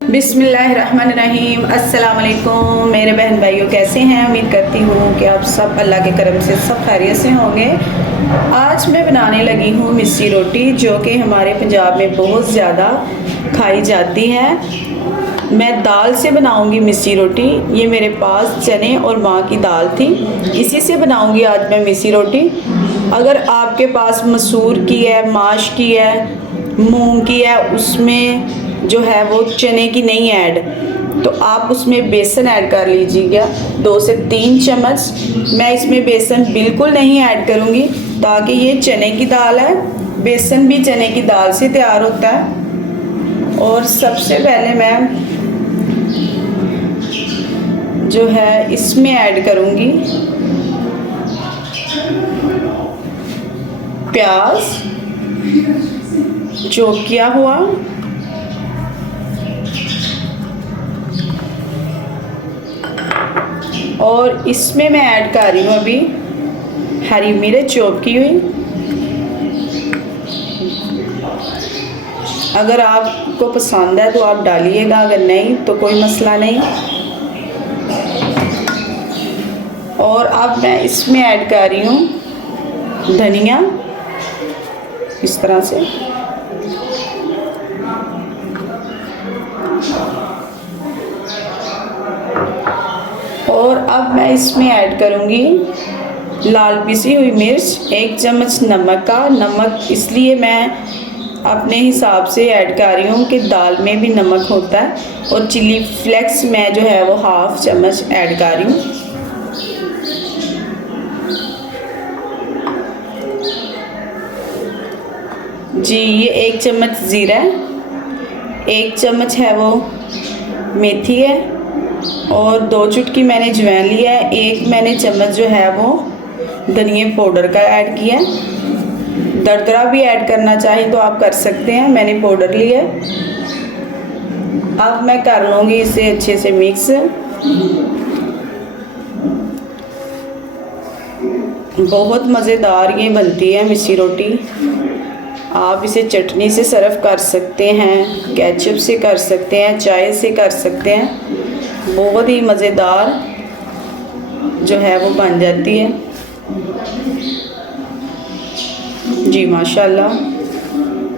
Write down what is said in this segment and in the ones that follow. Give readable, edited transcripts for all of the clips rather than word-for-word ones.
बिस्मिल्लाहिर्रहमानिर्रहीम। अस्सलाम वालेकुम मेरे बहन भाइयों, कैसे हैं? उम्मीद करती हूँ कि आप सब अल्लाह के करम से सब खैरियत से होंगे। आज मैं बनाने लगी हूँ मिस्सी रोटी, जो कि हमारे पंजाब में बहुत ज़्यादा खाई जाती है। मैं दाल से बनाऊंगी मिस्सी रोटी। ये मेरे पास चने और माँ की दाल थी, इसी से बनाऊंगी आज मैं मिस्सी रोटी। अगर आपके पास मसूर की है, माश की है, मूंग की है, उसमें जो है वो चने की नहीं ऐड, तो आप उसमें बेसन ऐड कर लीजिएगा 2 से 3 चम्मच। मैं इसमें बेसन बिल्कुल नहीं ऐड करूँगी, ताकि ये चने की दाल है, बेसन भी चने की दाल से तैयार होता है। और सबसे पहले मैं जो है इसमें ऐड करूँगी प्याज चॉप किया हुआ, और इसमें मैं ऐड कर रही हूँ अभी हरी मिर्च चॉप की हुई। अगर आपको पसंद है तो आप डालिएगा, अगर नहीं तो कोई मसला नहीं। और अब मैं इसमें ऐड कर रही हूँ धनिया, इस तरह से। और अब मैं इसमें ऐड करूँगी लाल पिसी हुई मिर्च, 1 चम्मच नमक का। नमक इसलिए मैं अपने हिसाब से ऐड कर रही हूँ कि दाल में भी नमक होता है। और चिली फ्लेक्स मैं जो है वो 1/2 चम्मच ऐड कर रही हूँ। जी, ये 1 चम्मच ज़ीरा है, 1 चम्मच है वो मेथी है, और 2 चुटकी मैंने अजवाइन लिया है। 1 मैंने चम्मच जो है वो धनिया पाउडर का ऐड किया है। दरदरा भी ऐड करना चाहें तो आप कर सकते हैं, मैंने पाउडर लिया है। अब मैं कर लूँगी इसे अच्छे से मिक्स। बहुत मज़ेदार ये बनती है मिस्सी रोटी। आप इसे चटनी से सर्व कर सकते हैं, केचप से कर सकते हैं, चाय से कर सकते हैं। बहुत ही मज़ेदार जो है वो बन जाती है। जी माशाल्लाह,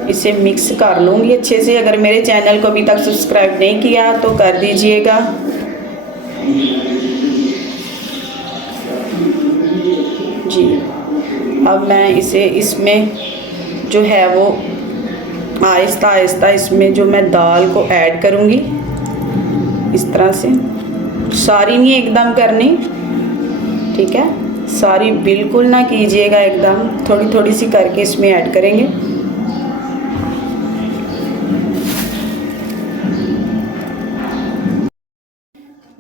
इसे मिक्स कर लूँगी अच्छे से। अगर मेरे चैनल को अभी तक सब्सक्राइब नहीं किया तो कर दीजिएगा। जी, अब मैं इसे इसमें जो है वो आहिस्ता आहिस्ता इसमें जो मैं दाल को ऐड करूँगी, इस तरह से। सारी नहीं एकदम करनी, ठीक है? सारी बिल्कुल ना कीजिएगा एकदम, थोड़ी थोड़ी सी करके इसमें ऐड करेंगे।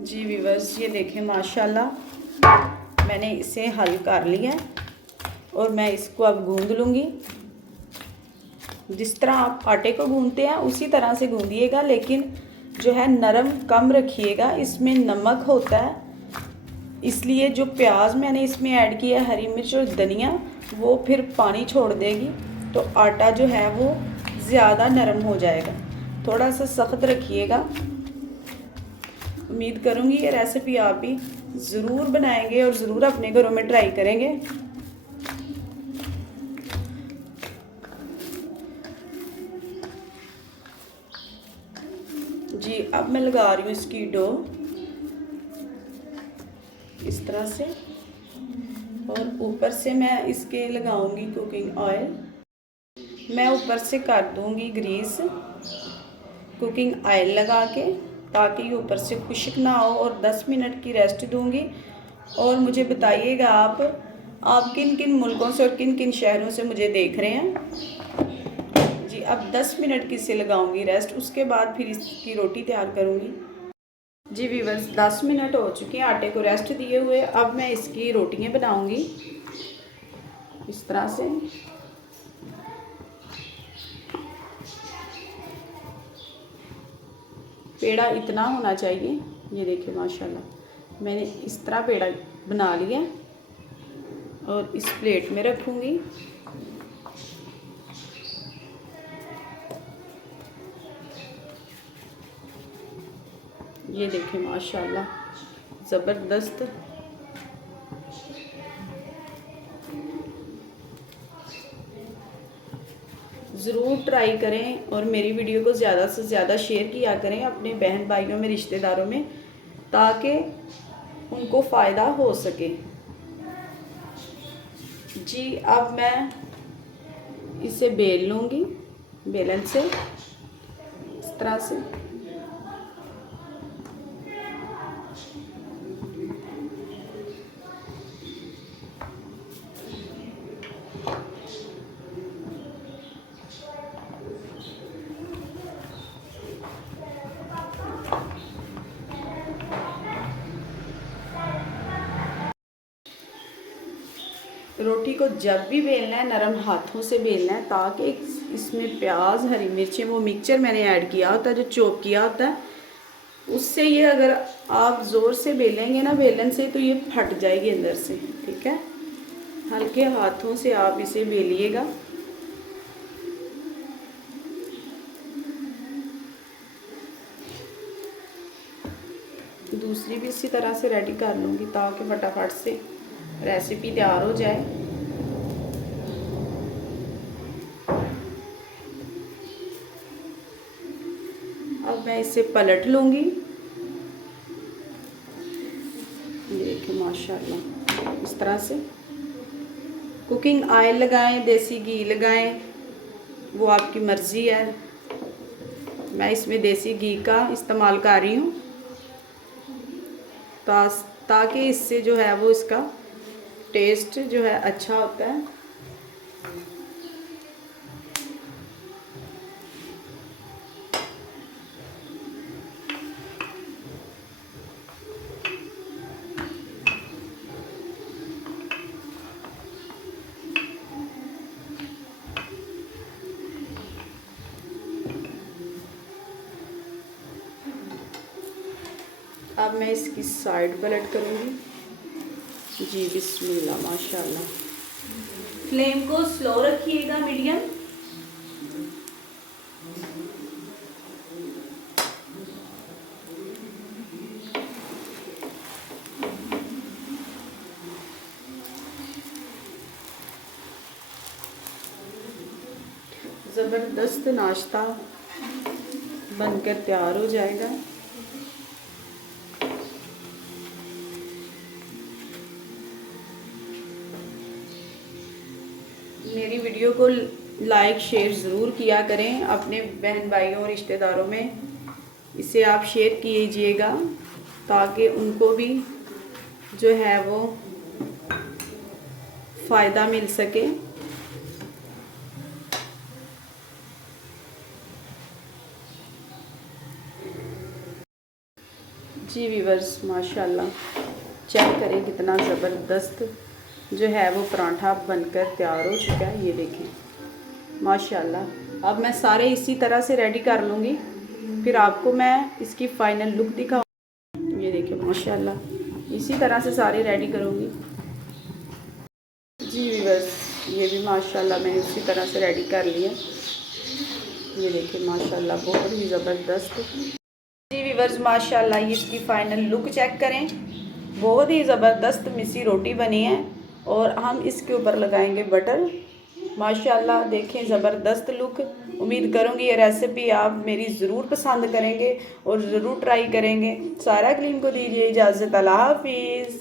जी व्यूअर्स, ये देखें माशाल्लाह मैंने इसे हल कर लिया और मैं इसको अब गूंद लूँगी। जिस तरह आप आटे को गूंदते हैं उसी तरह से गूंदिएगा, लेकिन जो है नरम कम रखिएगा। इसमें नमक होता है, इसलिए जो प्याज मैंने इसमें ऐड किया, हरी मिर्च और धनिया, वो फिर पानी छोड़ देगी, तो आटा जो है वो ज़्यादा नरम हो जाएगा। थोड़ा सा सख्त रखिएगा। उम्मीद करूँगी ये रेसिपी आप भी ज़रूर बनाएंगे और ज़रूर अपने घरों में ट्राई करेंगे। जी, अब मैं लगा रही हूँ इसकी डो इस तरह से, और ऊपर से मैं इसके लगाऊंगी कुकिंग ऑयल। मैं ऊपर से कर दूंगी ग्रीस कुकिंग ऑयल लगा के, ताकि ऊपर से खुश्क ना हो, और 10 मिनट की रेस्ट दूंगी। और मुझे बताइएगा आप किन किन मुल्कों से और किन किन शहरों से मुझे देख रहे हैं। जी, अब 10 मिनट की से लगाऊंगी रेस्ट, उसके बाद फिर इसकी रोटी तैयार करूंगी। जी व्यूअर्स, 10 मिनट हो चुके हैं आटे को रेस्ट दिए हुए। अब मैं इसकी रोटियां बनाऊंगी इस तरह से। पेड़ा इतना होना चाहिए, ये देखिए माशाल्लाह मैंने इस तरह पेड़ा बना लिया, और इस प्लेट में रखूंगी। ये देखें माशाल्लाह ज़बरदस्त। ज़रूर ट्राई करें और मेरी वीडियो को ज़्यादा से ज़्यादा शेयर किया करें अपने बहन भाइयों में, रिश्तेदारों में, ताकि उनको फ़ायदा हो सके। जी अब मैं इसे बेल लूँगी बेलन से, इस तरह से। रोटी को जब भी बेलना है नरम हाथों से बेलना है, ताकि इसमें प्याज, हरी मिर्चें, वो मिक्सचर मैंने ऐड किया होता है, जो चॉप किया होता है, उससे ये अगर आप ज़ोर से बेलेंगे ना बेलन से, तो ये फट जाएगी अंदर से। ठीक है, हल्के हाथों से आप इसे बेलिएगा। दूसरी भी इसी तरह से रेडी कर लूँगी ताकि फटाफट से रेसिपी तैयार हो जाए। अब मैं इसे पलट लूँगी। ये देखिए माशाल्लाह इस तरह से। कुकिंग ऑयल लगाएं, देसी घी लगाएं, वो आपकी मर्ज़ी है। मैं इसमें देसी घी का इस्तेमाल कर रही हूँ ताकि इससे जो है वो इसका टेस्ट जो है अच्छा होता है। अब मैं इसकी साइड पलट करूँगी। जी बिस्मिल्लाह माशाल्लाह। फ्लेम को स्लो रखिएगा, मीडियम। ज़बरदस्त नाश्ता बनकर तैयार हो जाएगा। मेरी वीडियो को लाइक शेयर ज़रूर किया करें अपने बहन भाइयों और रिश्तेदारों में। इसे आप शेयर कीजिएगा ताकि उनको भी जो है वो फ़ायदा मिल सके। जी व्यूअर्स माशाल्लाह चेक करें कितना ज़बरदस्त जो है वो पराठा बनकर तैयार हो चुका है। ये देखें माशाल्लाह। अब मैं सारे इसी तरह से रेडी कर लूँगी, फिर आपको मैं इसकी फ़ाइनल लुक दिखाऊँ। ये देखें माशाल्लाह इसी तरह से सारे रेडी करूँगी। जी व्यूअर्स ये भी माशाल्लाह मैंने उसी तरह से रेडी कर लिया। ये देखें माशाल्लाह बहुत ही ज़बरदस्त। जी व्यूअर्स माशाल्लाह इसकी फ़ाइनल लुक चेक करें, बहुत ही ज़बरदस्त मिसी रोटी बनी है। और हम इसके ऊपर लगाएंगे बटर। माशाल्लाह देखें ज़बरदस्त लुक। उम्मीद करूँगी ये रेसिपी आप मेरी ज़रूर पसंद करेंगे और ज़रूर ट्राई करेंगे। सारा क्लीम को दीजिए इजाज़त। अल्लाह हाफिज़।